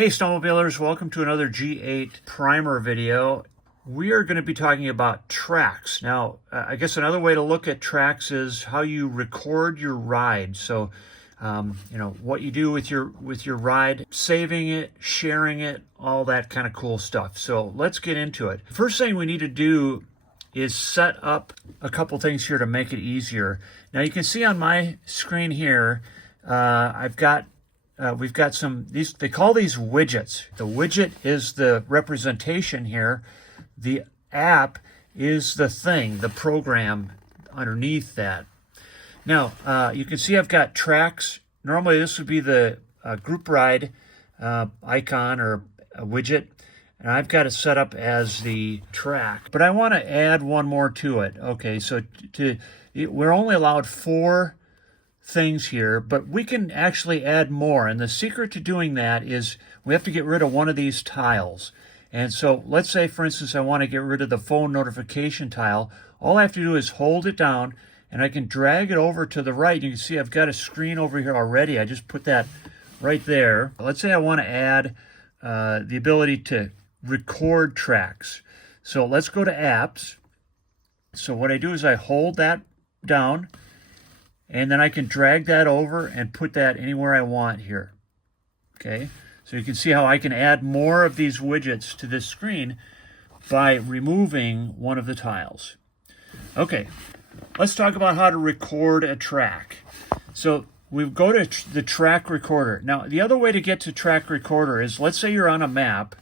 Hey snowmobilers, welcome to another G8 primer video. We are going to be talking about tracks. Now, I guess another way to look at tracks is how you record your ride. So, what you do with your ride, saving it, sharing it, all that kind of cool stuff. So let's get into it. First thing we need to do is set up a couple things here to make it easier. Now you can see on my screen here, we've got some, they call these widgets. The widget is the representation here. The app is the thing, the program underneath that. Now, you can see I've got tracks. Normally this would be the group ride icon or a widget. And I've got it set up as the track. But I want to add one more to it. Okay, so we're only allowed 4 things here, but we can actually add more. And the secret to doing that is we have to get rid of one of these tiles. And so let's say, for instance, I want to get rid of the phone notification tile. All I have to do is hold it down and I can drag it over to the right. You can see I've got a screen over here already. I just put that right there. Let's say I want to add the ability to record tracks. So let's go to apps. So what I do is I hold that down, and then I can drag that over and put that anywhere I want here. Okay, so you can see how I can add more of these widgets to this screen by removing one of the tiles. Okay, let's talk about how to record a track. So we go to the track recorder. Now, the other way to get to track recorder is, let's say you're on a map,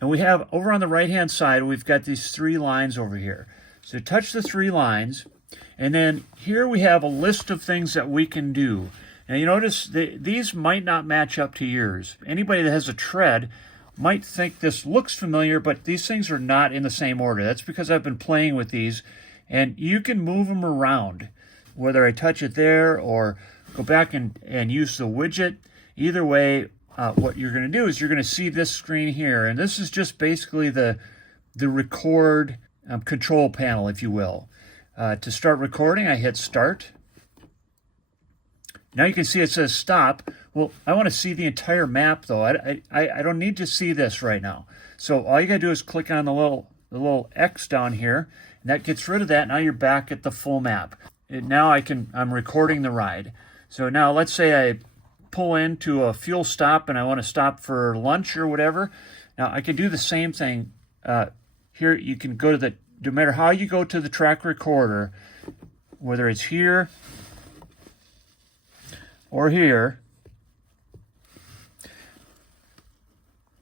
and we have, over on the right-hand side, we've got these 3 lines over here. So touch the 3 lines, and then here we have a list of things that we can do. Now you notice these might not match up to yours. Anybody that has a tread might think this looks familiar, but these things are not in the same order. That's because I've been playing with these, and you can move them around. Whether I touch it there or go back and use the widget, either way, what you're going to do is you're going to see this screen here, and this is just basically the record control panel, if you will. To start recording, I hit start. Now you can see it says stop. Well, I want to see the entire map though. I don't need to see this right now. So all you gotta do is click on the little X down here, and that gets rid of that. Now you're back at the full map. And now I'm recording the ride. So now let's say I pull into a fuel stop and I want to stop for lunch or whatever. Now I can do the same thing. Here you can go to no matter how you go to the track recorder, whether it's here or here,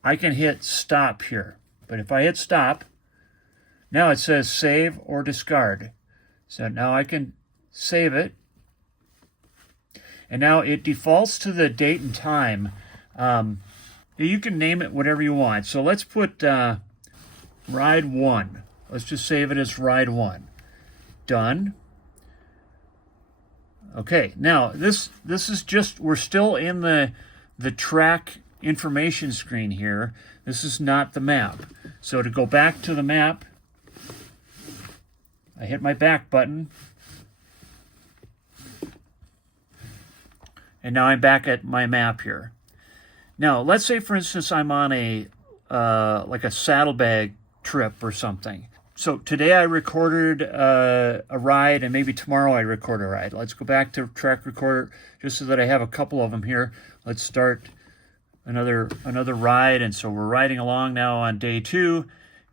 I can hit stop here. But if I hit stop, now it says save or discard. So now I can save it. And now it defaults to the date and time. You can name it whatever you want. So let's put ride 1. Let's just save it as ride 1. Done. Okay, now this is just, we're still in the track information screen here. This is not the map. So to go back to the map, I hit my back button. And now I'm back at my map here. Now, let's say, for instance, I'm on like a saddlebag trip or something. So today I recorded a ride, and maybe tomorrow I record a ride. Let's go back to track recorder just so that I have a couple of them here. Let's start another ride, and so we're riding along now on day 2.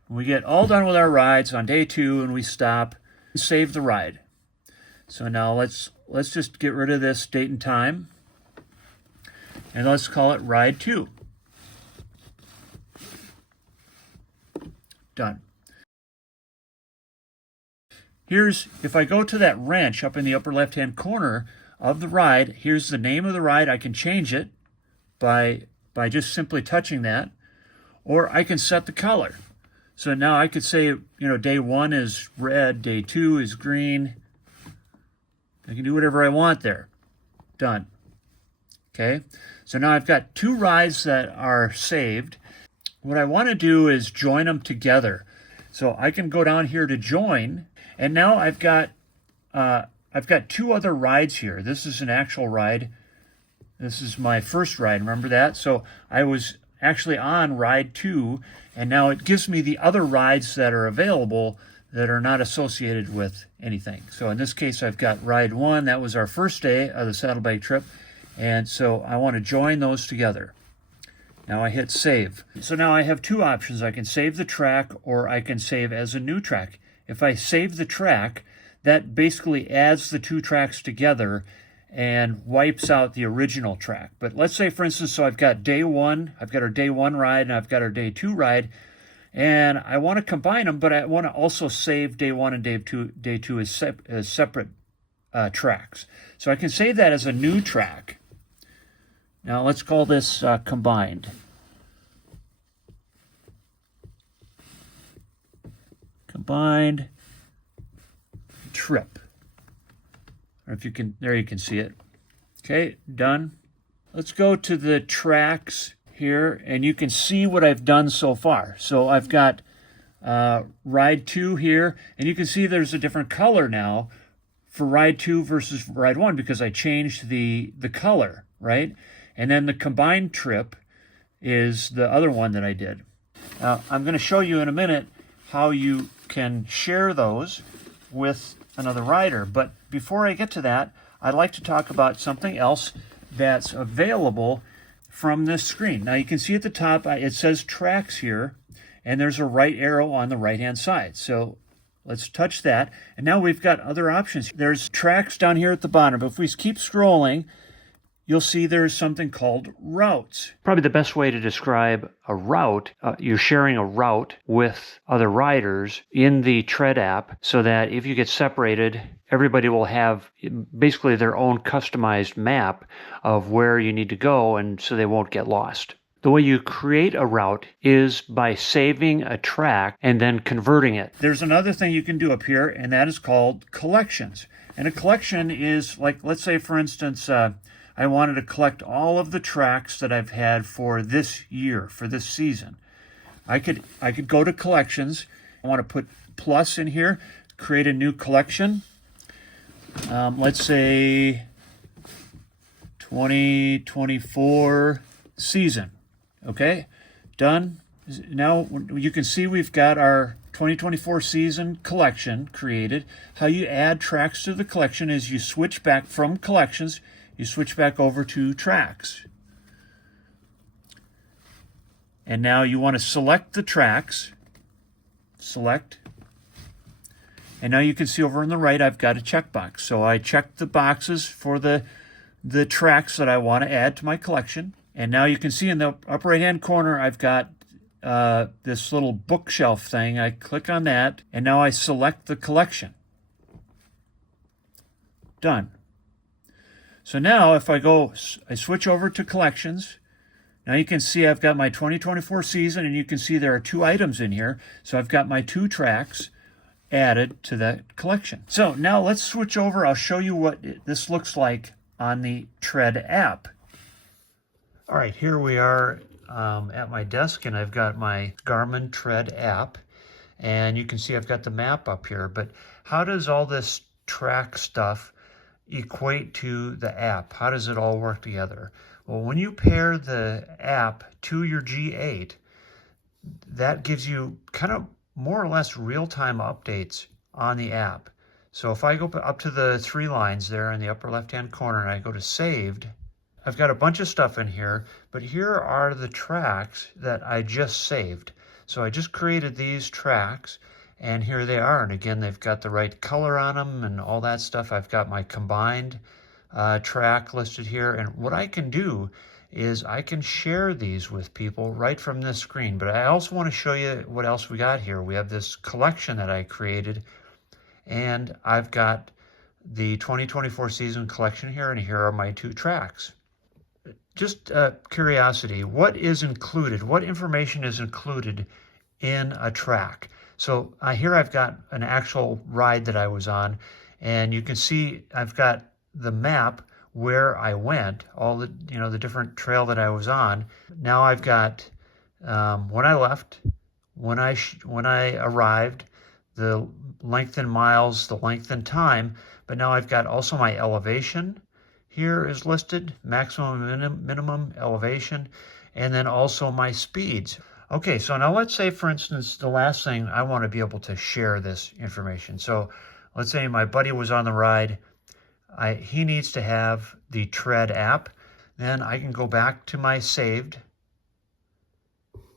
We get all done with our rides on day 2, and we stop and save the ride. So now let's just get rid of this date and time, and let's call it ride 2. Done. If I go to that wrench up in the upper left-hand corner of the ride, here's the name of the ride. I can change it by just simply touching that, or I can set the color. So now I could say, day 1 is red, day 2 is green. I can do whatever I want there. Done. Okay, so now I've got 2 rides that are saved. What I want to do is join them together. So I can go down here to join, and now I've got 2 other rides here. This is an actual ride. This is my first ride, remember that? So I was actually on ride 2, and now it gives me the other rides that are available that are not associated with anything. So in this case, I've got ride 1. That was our first day of the saddlebag trip. And so I want to join those together. Now I hit save. So now I have 2 options. I can save the track, or I can save as a new track. If I save the track, that basically adds the 2 tracks together and wipes out the original track. But let's say, for instance, so I've got day 1, I've got our day 1 ride, and I've got our day 2 ride, and I want to combine them, but I want to also save day 1 and day 2 as separate tracks. So I can save that as a new track. Now let's call this combined. Combined trip. Or if you can, there you can see it. Okay, done. Let's go to the tracks here, and you can see what I've done so far. So I've got ride 2 here, and you can see there's a different color now for ride 2 versus ride 1 because I changed the color, right? And then the combined trip is the other one that I did. I'm going to show you in a minute how you can share those with another rider. But before I get to that, I'd like to talk about something else that's available from this screen. Now you can see at the top, it says tracks here, and there's a right arrow on the right-hand side. So let's touch that. And now we've got other options. There's tracks down here at the bottom. But if we keep scrolling, you'll see there's something called routes. Probably the best way to describe a route, you're sharing a route with other riders in the Tread app so that if you get separated, everybody will have basically their own customized map of where you need to go, and so they won't get lost. The way you create a route is by saving a track and then converting it. There's another thing you can do up here, and that is called collections. And a collection is like, let's say, for instance, I wanted to collect all of the tracks that I've had for this year, for this season. I could go to collections. I want to put plus in here, create a new collection. Let's say 2024 season. Okay, done. Now you can see we've got our 2024 season collection created. How you add tracks to the collection is you switch back from collections. You switch back over to tracks. And now you want to select the tracks. Select. And now you can see over on the right, I've got a checkbox. So I checked the boxes for the tracks that I want to add to my collection. And now you can see in the upper right-hand corner, I've got this little bookshelf thing. I click on that, and now I select the collection. Done. So now if I switch over to collections, now you can see I've got my 2024 season, and you can see there are 2 items in here. So I've got my 2 tracks added to that collection. So now let's switch over. I'll show you what this looks like on the Tread app. All right, here we are at my desk, and I've got my Garmin Tread app, and you can see I've got the map up here. But how does all this track stuff equate to the app? How does it all work together? Well, when you pair the app to your G8, that gives you kind of more or less real-time updates on the app. So if I go up to the 3 lines there in the upper left-hand corner and I go to saved, I've got a bunch of stuff in here, but here are the tracks that I just saved. So I just created these tracks, and here they are. And again, they've got the right color on them and all that stuff. I've got my combined track listed here. And what I can do is I can share these with people right from this screen. But I also want to show you what else we got here. We have this collection that I created, and I've got the 2024 season collection here, and here are my 2 tracks. Just curiosity, what is included? What information is included in a track? So here I've got an actual ride that I was on, and you can see I've got the map where I went, all the the different trail that I was on. Now I've got when I left, when I arrived, the length in miles, the length in time. But now I've got also my elevation here is listed, maximum and minimum elevation, and then also my speeds. Okay, so now let's say, for instance, the last thing, I want to be able to share this information. So let's say my buddy was on the ride. He needs to have the Tread app. Then I can go back to my saved,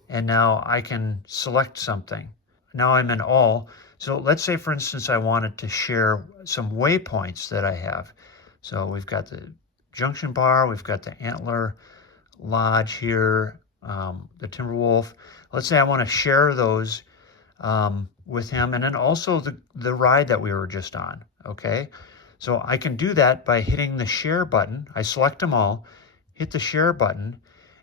and now I can select something. Now I'm in all. So let's say, for instance, I wanted to share some waypoints that I have. So we've got the junction bar, we've got the Antler Lodge here, the Timberwolf. Let's say I want to share those with him, and then also the ride that we were just on, okay? So I can do that by hitting the share button. I select them all, hit the share button,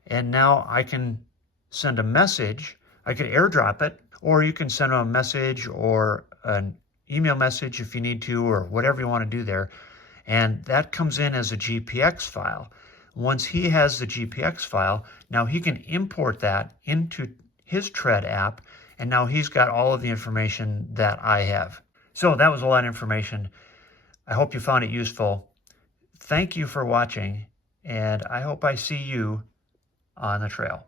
and now I can send a message. I could airdrop it, or you can send him a message or an email message if you need to, or whatever you want to do there. And that comes in as a GPX file. Once he has the GPX file, now he can import that into his Tread app, and now he's got all of the information that I have. So that was a lot of information. I hope you found it useful. Thank you for watching, and I hope I see you on the trail.